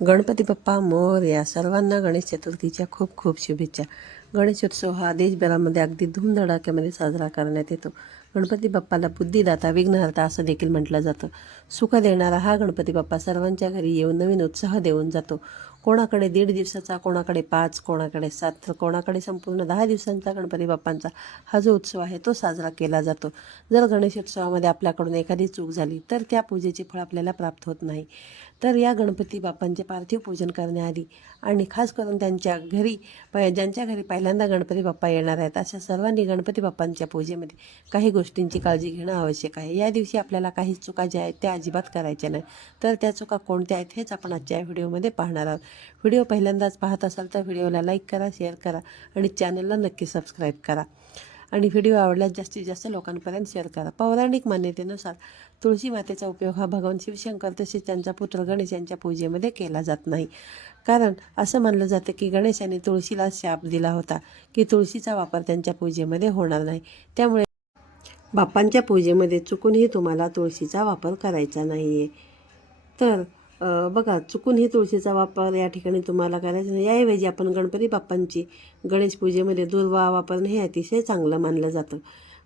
गणपती बाप्पा मोर या सर्वांना गणेश चतुर्थीच्या खूप खूप शुभेच्छा. गणेशोत्सव हा देशभरामध्ये अगदी धूमधडाक्यामध्ये साजरा करण्यात येतो. गणपती बाप्पाला बुद्धिदाता विघ्नहर्ता असं देखील म्हटलं जातं. सुख देणारा हा गणपती बाप्पा सर्वांच्या घरी येऊन नवीन उत्साह देऊन जातो. कोणाकडे दीड दिवसाचा कोणाकडे पाच कोणाकडे सात तर कोणाकडे संपूर्ण दहा दिवसांचा गणपती बाप्पांचा हा जो उत्सव आहे तो साजरा केला जातो. जर गणेशोत्सवामध्ये आपल्याकडून एखादी चूक झाली तर त्या पूजेचे फळ आपल्याला प्राप्त होत नाही. तर या गणपती बाप्पांचे पार्थिव पूजन करण्याआधी आणि खास करून त्यांच्या घरी प ज्यांच्या घरी पहिल्यांदा गणपती बाप्पा येणार आहेत अशा सर्वांनी गणपती बाप्पांच्या पूजेमध्ये काही गोष्टींची काळजी घेणं आवश्यक आहे. या दिवशी आपल्याला काही चुका ज्या आहेत त्या अजिबात करायच्या नाही तर त्या चुका कोणत्या आहेत हेच आपण आजच्या व्हिडिओमध्ये पाहणार आहोत. व्हिडिओ पहिल्यांदाच पाहत असाल तर व्हिडिओला लाईक करा शेअर करा आणि चॅनलला नक्की सबस्क्राईब करा. आणि व्हिडिओ आवडल्यास जास्तीत जास्त लोकांपर्यंत शेअर करा. पौराणिक मान्यतेनुसार तुळशी मातेचा उपयोग हा भगवान शिवशंकर तसेच त्यांचा पुत्र गणेश यांच्या पूजेमध्ये केला जात नाही. कारण असं मानलं जातं की गणेशाने तुळशीला शाप दिला होता की तुळशीचा वापर त्यांच्या पूजेमध्ये होणार नाही. त्यामुळे बाप्पांच्या पूजेमध्ये चुकूनही तुम्हाला तुळशीचा वापर करायचा नाही आहे तर बघा चुकून ही तुळशीचा वापर या ठिकाणी तुम्हाला करायचा नाही. याऐवजी आपण गणपती बाप्पांची गणेश पूजेमध्ये दुर्वा वापरणं हे अतिशय चांगलं मानलं जातं.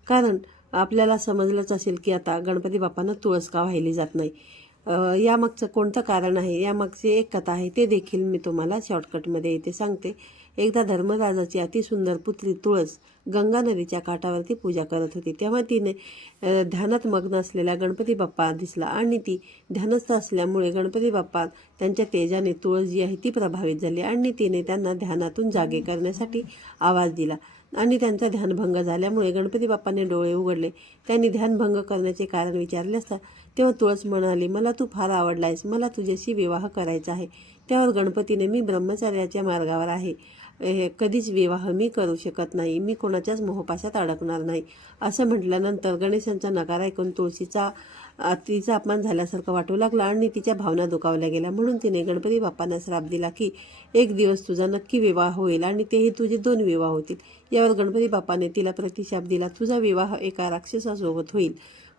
कारण आपल्याला समजलंच असेल की आता गणपती बाप्पांना तुळस का वाहिली जात नाही. यामागचं कोणतं कारण आहे? यामागची एक कथा आहे ते देखील मी तुम्हाला शॉर्टकटमध्ये इथे सांगते. एकदा धर्मराजाची अतिसुंदर पुत्री तुळस गंगा नदीच्या काठावरती पूजा करत होती. तेव्हा तिने ध्यानात मग्न असलेला गणपती बाप्पा दिसला आणि ती ध्यानस्थ असल्यामुळे गणपती बाप्पा त्यांच्या तेजाने तुळस जी आहे ती प्रभावित झाली आणि तिने त्यांना ध्यानातून जागे करण्यासाठी आवाज दिला आणि त्यांचा ध्यानभंग झाल्यामुळे गणपती बाप्पाने डोळे उघडले. त्यांनी ध्यानभंग करण्याचे कारण विचारले असता तेव्हा तुळस म्हणाली मला तू फार आवडला आहेस मला तुझ्याशी विवाह करायचा आहे. त्यावर गणपतीने मी ब्रह्मचार्याच्या मार्गावर आहे. हे कधीच विवाह मी करू शकत नाही. मी कोणाच्याच मोहपाशात अडकणार नाही. असं म्हटल्यानंतर गणेशांचा नकार ऐकून तुळशीचा तिचा अपमान झाल्यासारखं वाटू लागला आणि तिच्या भावना दुखावल्या गेल्या. म्हणून तिने गणपती बाप्पांना श्राप दिला की एक दिवस तुझा नक्की विवाह होईल आणि तेही तुझे दोन विवाह होतील. यावर गणपती बाप्पाने तिला प्रतिशाप दिला तुझा विवाह एका राक्षसासोबत होईल.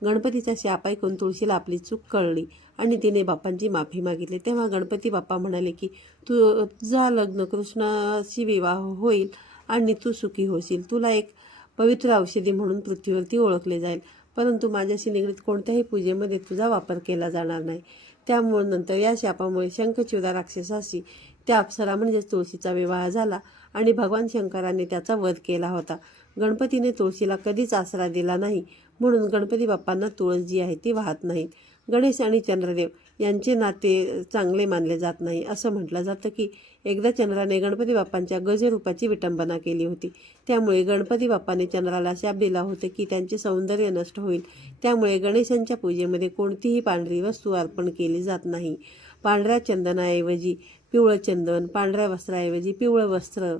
गणपतीचा शाप ऐकून तुळशीला आपली चूक कळली आणि तिने बाप्पांची माफी मागितली. तेव्हा गणपती बाप्पा म्हणाले की तू तुझा लग्न कृष्णाशी विवाह होईल आणि तू सुखी होशील. तुला एक पवित्र औषधी म्हणून पृथ्वीवरती ओळखले जाईल. परंतु माझ्याशी निगडीत कोणत्याही पूजेमध्ये तुझा वापर केला जाणार नाही. त्यामुळे नंतर या शापामुळे शंखचिवदा राक्षसाशी त्या अप्सरा म्हणजेच तुळशीचा विवाह झाला आणि भगवान शंकराने त्याचा वध केला होता. गणपतीने तुळशीला कधीच आसरा दिला नाही. म्हणून गणपती बाप्पांना तुळस जी आहे ती वाहत नाहीत गणेश आणि चंद्रदेव यांचे नाते चांगले मानले जात नाही. असं म्हटलं जातं की एकदा चंद्राने गणपती बाप्पांच्या गजरूपाची विटंबना केली होती. त्यामुळे गणपती बाप्पाने चंद्राला शाप दिला होता की त्यांचे सौंदर्य नष्ट होईल. त्यामुळे गणेशांच्या पूजेमध्ये कोणतीही पांढरी वस्तू अर्पण केली जात नाही. पांढऱ्या चंदनाऐवजी पिवळं चंदन पांढऱ्या वस्त्राऐवजी पिवळं वस्त्र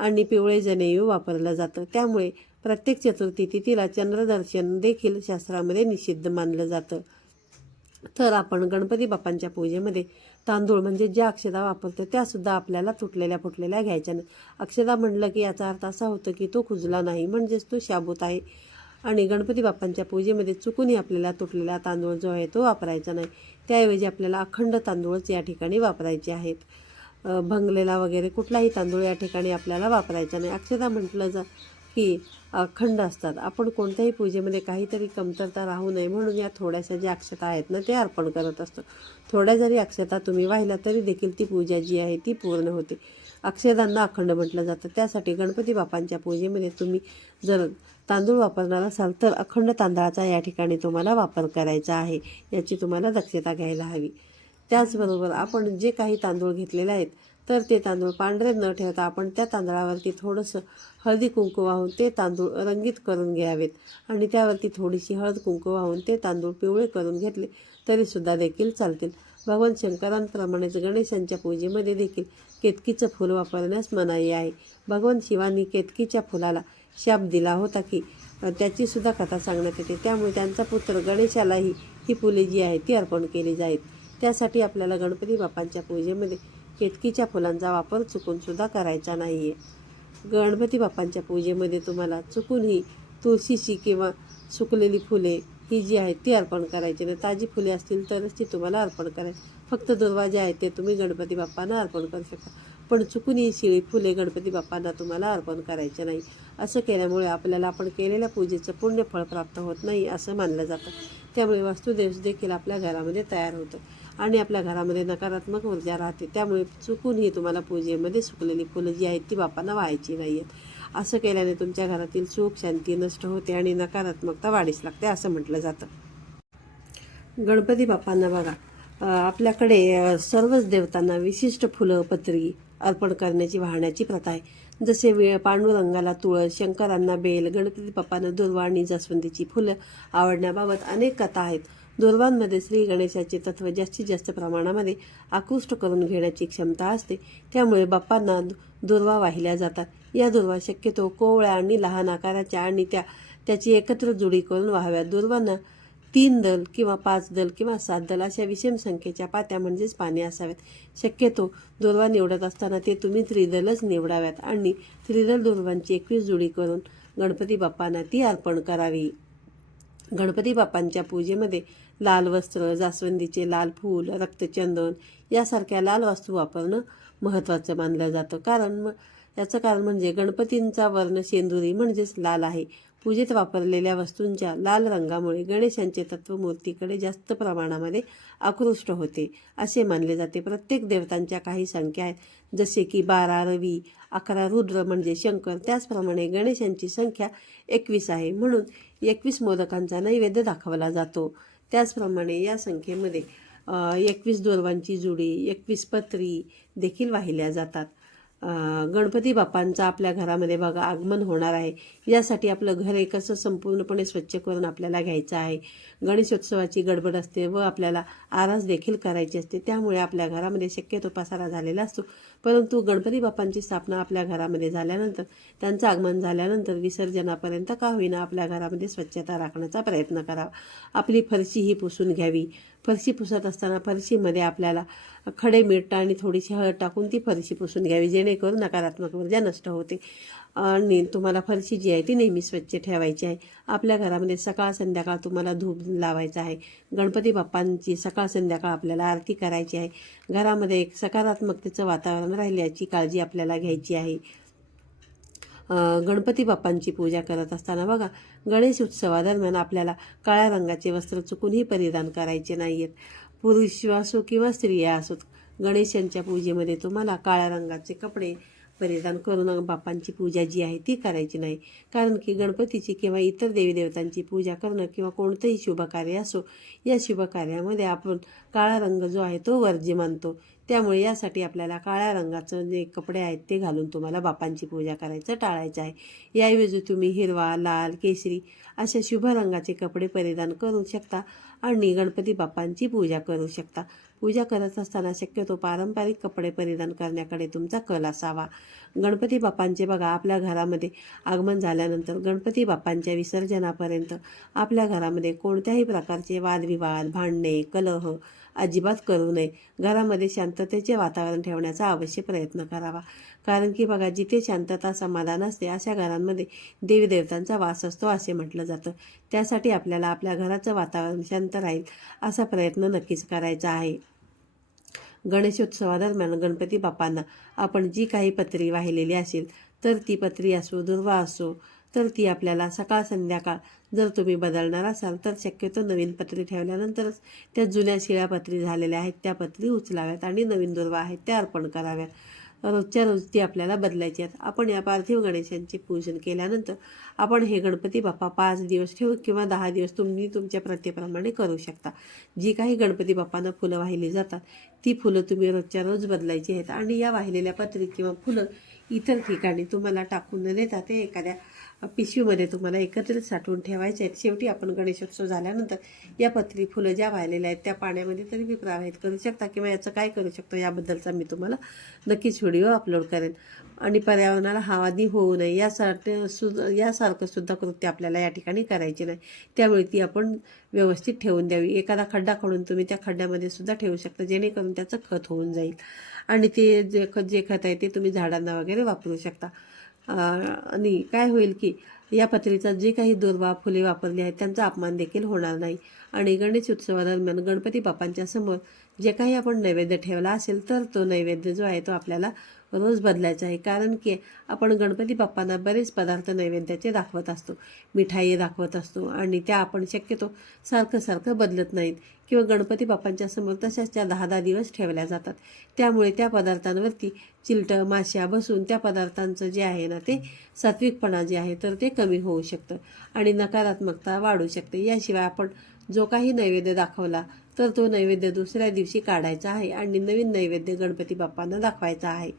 आणि पिवळे जनेऊ वापरलं जातं. त्यामुळे प्रत्येक चतुर्थी तिथीला चंद्रदर्शन देखील शास्त्रामध्ये निषिद्ध मानलं जातं. तर आपण गणपती बाप्पांच्या पूजेमध्ये तांदूळ म्हणजे ज्या अक्षदा वापरतो त्यासुद्धा आपल्याला तुटलेल्या फुटलेल्या घ्यायच्या नाही अक्षदा म्हणलं की याचा अर्थ असा होतो की तो खुजला नाही म्हणजेच तो शाबूत आहे. आणि गणपती बाप्पांच्या पूजेमध्ये चुकूनही आपल्याला तुटलेला तांदूळ जो आहे तो वापरायचा नाही. त्याऐवजी आपल्याला अखंड तांदूळच या ठिकाणी वापरायचे आहेत. भंगलेला वगैरे कुठलाही तांदूळ या ठिकाणी आपल्याला वापरायचा नाही. अक्षता म्हटलं जा की अखंड असतात. आपण कोणत्याही पूजेमध्ये काहीतरी कमतरता राहू नये म्हणून या थोड्याशा ज्या अक्षता आहेत ना ते अर्पण करत असतो. थोड्या जरी अक्षता तुम्ही वाहिल्या तरी देखील ती पूजा जी आहे ती पूर्ण होते. अक्षदांना अखंड म्हटलं जातं. त्यासाठी गणपती बाप्पांच्या पूजेमध्ये तुम्ही जर तांदूळ वापरणार असाल तर अखंड तांदळाचा या ठिकाणी तुम्हाला वापर करायचा आहे याची तुम्हाला दक्षता घ्यायला हवी. त्याचबरोबर आपण जे काही तांदूळ घेतलेले आहेत तर ते तांदूळ पांढरे न ठेवता आपण त्या तांदळावरती थोडंसं हळदी कुंकू वाहून ते तांदूळ रंगीत करून घ्यावेत. आणि त्यावरती थोडीशी हळद कुंकू वाहून ते तांदूळ पिवळे करून घेतले तरीसुद्धा देखील चालतील. भगवान शंकरांप्रमाणेच गणेशांच्या पूजेमध्ये देखील केतकीचं फूल वापरण्यास मनाई आहे. भगवान शिवानी केतकीच्या फुलाला शाप दिला होता की त्याचीसुद्धा त्याची सुद्धा कथा सांगण्यात येते. त्यामुळे त्यांचा पुत्र गणेशालाही ही फुले जी आहेत ती अर्पण केली जाईल. त्यासाठी आपल्याला गणपती बाप्पांच्या पूजेमध्ये केतकीच्या फुलांचा वापर चुकूनसुद्धा करायचा नाही आहे गणपती बाप्पांच्या पूजेमध्ये तुम्हाला चुकूनही तुळशीची किंवा सुकलेली फुले ही जी आहेत ती अर्पण करायची नाही. ताजी फुले असतील तरच ती तुम्हाला अर्पण करायची फक्त दुर्वाजे आहेत ते तुम्ही गणपती बाप्पांना अर्पण करू शकता. पण चुकून ही शिळी फुले गणपती बाप्पांना तुम्हाला अर्पण करायचे नाही. असं केल्यामुळे आपल्याला आपण केलेल्या पूजेचं पुण्यफळ प्राप्त होत नाही असं मानलं जातं. त्यामुळे वास्तुदेव देखील आपल्या घरामध्ये तयार होतं. आणि आपल्या घरामध्ये नकारात्मक ऊर्जा राहते. त्यामुळे चुकूनही तुम्हाला पूजेमध्ये सुकलेली फुलं जी आहेत ती बापांना व्हायची नाही आहेत असं केल्याने तुमच्या घरातील सुख शांती नष्ट होते आणि नकारात्मकता वाढीस लागते असं म्हटलं जातं. गणपती बाप्पांना बघा आपल्याकडे सर्वच देवतांना विशिष्ट फुलं पत्री अर्पण करण्याची वाहण्याची प्रथा आहे. जसे वे पांडुरंगाला तुळस शंकरांना बेल गणपती बाप्पांना दुर्वाणी जास्वंदीची फुलं आवडण्याबाबत अनेक कथा आहेत. दुर्वांमध्ये श्री गणेशाचे तत्व जास्तीत जास्त प्रमाणामध्ये आकृष्ट करून घेण्याची क्षमता असते. त्यामुळे बाप्पांना दुर्वा वाहिल्या जातात. या दुर्वा शक्यतो कोवळ्या आणि लहान आकाराच्या आणि त्या त्याची एकत्र जुडी करून व्हाव्यात. दुर्वांना तीन दल किंवा पाच दल किंवा सात दल अशा विषम संख्येच्या पात्या म्हणजेच पाने असाव्यात शक्यतो दुर्वा निवडत असताना ते तुम्ही त्रिदलच निवडाव्यात आणि त्रिदल दुर्वांची एकवीस जुडी करून गणपती बाप्पांना ती अर्पण करावी. गणपती बाप्पांच्या पूजेमध्ये लाल वस्त्र जास्वंदीचे लाल फूल रक्तचंदन यासारख्या लाल वस्तू वापरणं महत्त्वाचं मानलं जातं. कारण म याचं कारण म्हणजे गणपतींचा वर्ण शेंदुरी म्हणजेच लाल आहे. पूजेत वापरलेल्या वस्तूंच्या लाल रंगामुळे गणेशांचे तत्व मूर्तीकडे जास्त प्रमाणामध्ये आकृष्ट होते असे मानले जाते. प्रत्येक देवतांच्या काही संख्या आहेत जसे की बारा रवी अकरा रुद्र म्हणजे शंकर. त्याचप्रमाणे गणेशांची संख्या एकवीस आहे. म्हणून एकवीस मोदकांचा नैवेद्य दाखवला जातो. त्याचप्रमाणे या संख्येमध्ये एकवीस दोरवांची जुडी एकवीस पत्री देखील वाहिल्या जातात. गणपती बाप्पांचा आपल्या घरामध्ये बघा आगमन होणार आहे. यासाठी आपलं घर हे कसं संपूर्णपणे स्वच्छ करून आपल्याला घ्यायचं आहे. गणेशोत्सवाची गडबड असते व आपल्याला आरास देखील करायची असते. त्यामुळे आपल्या घरामध्ये शक्यतो पसारा झालेला असतो. परंतु गणपती बाप्पांची स्थापना आपल्या घरामध्ये झाल्यानंतर त्यांचं आगमन झाल्यानंतर विसर्जनापर्यंत का होईना आपल्या घरामध्ये स्वच्छता राखण्याचा प्रयत्न करावा. आपली फरशी ही पुसून घ्यावी. फरशी पुसत असताना फरशीमध्ये आपल्याला खडे मीठ आणि थोडीशी हळद टाकून ती फरशी पुसून घ्यावी जेणेकरून नकारात्मक ऊर्जा नष्ट होते. आणि तुम्हाला फरशी जी आहे ती नेहमी स्वच्छ ठेवायची आहे. आपल्या घरामध्ये सकाळ संध्याकाळ तुम्हाला धूप लावायचा आहे. गणपती बाप्पांची सकाळ संध्याकाळ आपल्याला आरती करायची आहे. घरामध्ये एक सकारात्मकतेचं वातावरण राहिल्याची काळजी आपल्याला घ्यायची आहे. गणपती बाप्पांची पूजा करत असताना बघा गणेश उत्सवादरम्यान आपल्याला काळ्या रंगाचे वस्त्र चुकूनही परिधान करायचे नाही आहेत पुरुष असो किंवा स्त्रिया असोत गणेशांच्या पूजेमध्ये तुम्हाला काळ्या रंगाचे कपडे परिधान करून बाप्पांची पूजा जी आहे ती करायची नाही. कारण की गणपतीची किंवा इतर देवी देवतांची पूजा करणं किंवा कोणतंही शुभकार्य असो या शुभकार्यामध्ये आपण काळा रंग जो आहे तो वर्ज्य मानतो. त्यामुळे यासाठी आपल्याला काळ्या रंगाचं जे कपडे आहेत ते घालून तुम्हाला बापांची पूजा करायचं टाळायचं आहे. याऐवजी तुम्ही हिरवा लाल केशरी अशा शुभ रंगाचे कपडे परिधान करू शकता आणि गणपती बाप्पांची पूजा करू शकता. पूजा करत असताना शक्यतो पारंपरिक कपडे परिधान करण्याकडे तुमचा कल असावा. गणपती बाप्पांचे बघा आपल्या घरामध्ये आगमन झाल्यानंतर गणपती बाप्पांच्या विसर्जनापर्यंत आपल्या घरामध्ये कोणत्याही प्रकारचे वादविवाद भांडणे कलह अजिबात करू नये. घरामध्ये शांततेचे वातावरण ठेवण्याचा अवश्य प्रयत्न करावा. कारण की बघा जिथे शांतता समाधान असते अशा घरांमध्ये देवी देवतांचा वास असतो असे म्हटलं जातं. त्यासाठी आपल्याला आपल्या घराचं वातावरण शांत राहील असा प्रयत्न नक्कीच करायचा आहे. गणेशोत्सवादरम्यान गणपती बाप्पांना आपण जी काही पत्री वाहिलेली असेल तर ती पत्री असो दुर्वा असो तर ती आपल्याला सकाळ संध्याकाळ जर तुम्ही बदलणार असाल तर शक्यतो नवीन पत्री ठेवल्यानंतरच त्या जुन्या शिळ्या पत्री झालेल्या आहेत त्या पत्री उचलाव्यात आणि नवीन दुर्वा आहेत त्या अर्पण कराव्यात. रोजच्या रोज ती आपल्याला बदलायची आहेत. आपण या पार्थिव गणेशांचे पूजन केल्यानंतर आपण हे गणपती बाप्पा पाच दिवस ठेवू किंवा दहा दिवस तुम्ही तुमच्या प्रत्येप्रमाणे करू शकता. जी काही गणपती बाप्पांना फुलं वाहिली जातात ती फुलं तुम्ही रोजच्या रोज बदलायची आहेत. आणि या वाहिलेल्या पत्री किंवा फुलं इतर ठिकाणी तुम्हाला टाकून न देता ते एखाद्या पिशवीमध्ये तुम्हाला एकत्रित साठवून ठेवायचे आहेत. शेवटी आपण गणेशोत्सव झाल्यानंतर या पत्री फुलं ज्या वाहिलेल्या आहेत त्या पाण्यामध्ये तरी मी प्रवाहित करू शकता किंवा याचं काय करू शकतो याबद्दलचा मी तुम्हाला नक्कीच व्हिडिओ अपलोड करेन. आणि पर्यावरणाला हानी होऊ नये यासाठी सु यासारखं सुद्धा कृत्य आपल्याला या ठिकाणी करायची नाही. त्यामुळे ती आपण व्यवस्थित ठेवून द्यावी. एखादा खड्डा खणून तुम्ही त्या खड्ड्यामध्ये सुद्धा ठेवू शकता जेणेकरून त्याचं खत होऊन जाईल. आणि ते जे खत जे खत आहे ते तुम्ही झाडांना वगैरे वापरू शकता. आणि काय होईल की या पत्रेचा जे काही दुर्वा फुले वापरली आहेत त्यांचा अपमान देखील होणार नाही. आणि गणेश उत्सवादरम्यान गणपती बाप्पांच्या समोर जे काही आपण नैवेद्य ठेवला असेल तर तो नैवेद्य जो आहे तो आपल्याला रोज बदलायचा आहे. कारण की आपण गणपती बाप्पांना बरेच पदार्थ नैवेद्याचे दाखवत असतो. मिठाई दाखवत असतो. आणि त्या आपण शक्यतो सारखं सारखं बदलत नाहीत. किंवा गणपती बाप्पांच्या समोर तशाच त्या दहा दहा दिवस ठेवल्या जातात. त्यामुळे त्या पदार्थांवरती चिलटं माश्या बसून त्या पदार्थांचं जे आहे ना ते सात्विकपणा जे आहे तर ते कमी होऊ शकतं. आणि नकारात्मकता वाढू शकते. याशिवाय आपण जो काही नैवेद्य दाखवला तर तो नैवेद्य दुसऱ्या दिवशी काढायचा आहे. आणि नवीन नैवेद्य गणपती बाप्पांना दाखवायचा आहे.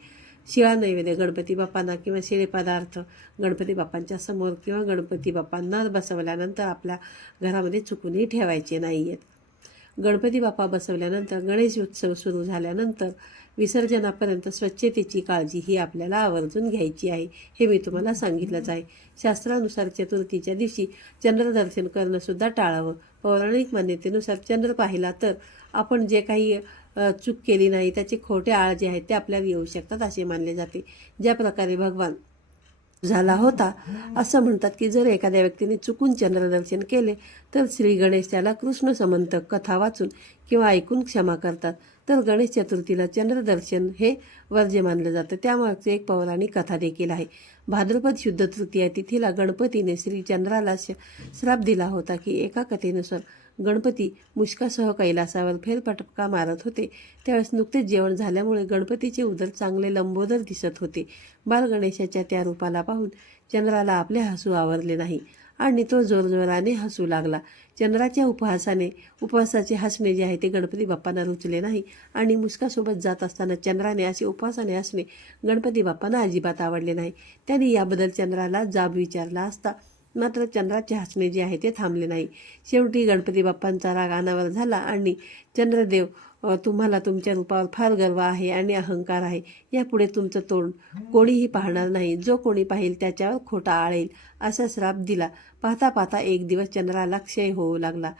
शिळा नैवेद्य गणपती बाप्पांना किंवा शिळे पदार्थ गणपती बाप्पांच्या समोर किंवा गणपती बाप्पांना बसवल्यानंतर आपल्या घरामध्ये चुकूनही ठेवायचे नाही आहेत गणपती बाप्पा बसवल्यानंतर गणेश उत्सव सुरू झाल्यानंतर विसर्जनापर्यंत स्वच्छतेची काळजी ही आपल्याला आवर्जून घ्यायची आहे हे मी तुम्हाला सांगितलंच आहे. शास्त्रानुसार चतुर्थीच्या दिवशी चंद्रदर्शन करणंसुद्धा टाळावं. पौराणिक मान्यतेनुसार चंद्र पाहिला तर आपण जे काही चूक केली नाही त्याचे खोटे आळ जे आहेत ते आपल्याला येऊ शकतात असे मानले जाते. ज्या प्रकारे भगवान झाला होता असं म्हणतात की जर एखाद्या व्यक्तीने चुकून चंद्रदर्शन केले तर श्री गणेश त्याला कृष्ण समंत कथा वाचून किंवा ऐकून क्षमा करतात. तर गणेश चतुर्थीला चंद्रदर्शन हे वर्ज्य मानलं जातं. त्यामागचे एक पौराणिक कथा देखील आहे. भाद्रपद शुद्ध तृतीया तिथीला गणपतीने श्री चंद्राला श- श्राप दिला होता की एका कथेनुसार गणपती मुष्कासह कैलासावर फेरफटका मारत होते. त्यावेळेस नुकतेच जेवण झाल्यामुळे गणपतीचे उदर चांगले लंबोदर दिसत होते. बालगणेशाच्या त्या रूपाला पाहून चंद्राला आपले हसू आवरले नाही आणि तो जोरजोराने हसू लागला. चंद्राच्या उपहासाने उपवासाचे हसणे जे आहे ते गणपती बाप्पांना रुचले नाही आणि मुस्कासोबत जात असताना चंद्राने असे उपवासाने हसणे गणपती बाप्पांना अजिबात आवडले नाही. त्यांनी याबद्दल चंद्राला जाब विचारला असता. मात्र चंद्राचे हसणे जे आहे ते थांबले नाही. शेवटी गणपती बाप्पांचा राग अनावर झाला आणि चंद्रदेव तुम्हाला तुमच्या रूपावर फार गर्व आहे आणि अहंकार आहे. यापुढे तुमचं तोंड कोणीही पाहणार नाही. जो कोणी पाहिल त्याच्यावर खोटा आळेल असा श्राप दिला. पाहता पाहता एक दिवस चंद्राला क्षय होऊ लागला.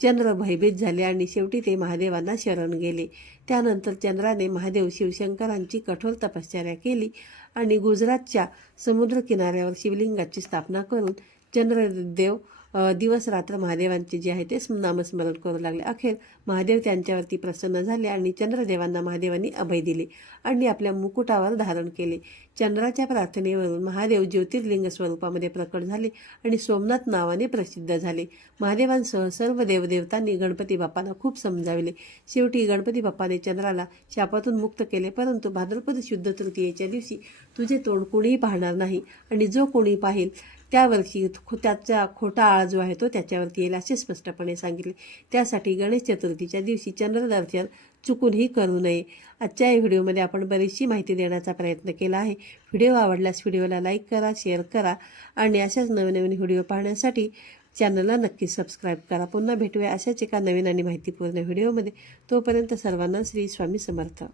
चंद्र भयभीत झाले आणि शेवटी ते महादेवांना शरण गेले. त्यानंतर चंद्राने महादेव शिवशंकरांची कठोर तपश्चर्या केली आणि गुजरातच्या समुद्र किनाऱ्यावर शिवलिंगाची स्थापना करून चंद्रदेव दिवस रात्र महादेवांचे जे आहे ते नामस्मरण करू लागले. अखेर महादेव त्यांच्यावरती प्रसन्न झाले आणि चंद्रदेवांना महादेवांनी अभय दिले आणि आपल्या मुकुटावर धारण केले. चंद्राच्या प्रार्थनेवरून महादेव ज्योतिर्लिंग स्वरूपामध्ये प्रकट झाले आणि सोमनाथ नावाने प्रसिद्ध झाले. महादेवांसह सर्व देवदेवतांनी गणपती बाप्पांना खूप समजावले. शेवटी गणपती बाप्पाने चंद्राला शापातून मुक्त केले परंतु भाद्रपद शुद्ध तृतीयेच्या दिवशी तुझे तोंड कोणीही पाहणार नाही आणि जो कोणी पाहिल त्यावर्षी खो- त्याचा खोटा आळ जो आहे तो त्याच्यावरती येईल असे स्पष्टपणे सांगितले. त्यासाठी गणेश चतुर्थीच्या दिवशी चंद्रदर्शन चुकूनही करू नये. आजच्या या व्हिडिओमध्ये आपण बरीचशी माहिती देण्याचा प्रयत्न केला आहे. व्हिडिओ आवडल्यास व्हिडिओला लाईक करा शेअर करा आणि अशाच नवीन नवीन व्हिडिओ पाहण्यासाठी चॅनलला नक्की सबस्क्राईब करा. पुन्हा भेटूया अशाच एका नवीन आणि माहितीपूर्ण व्हिडिओमध्ये. तोपर्यंत सर्वांना श्री स्वामी समर्थ.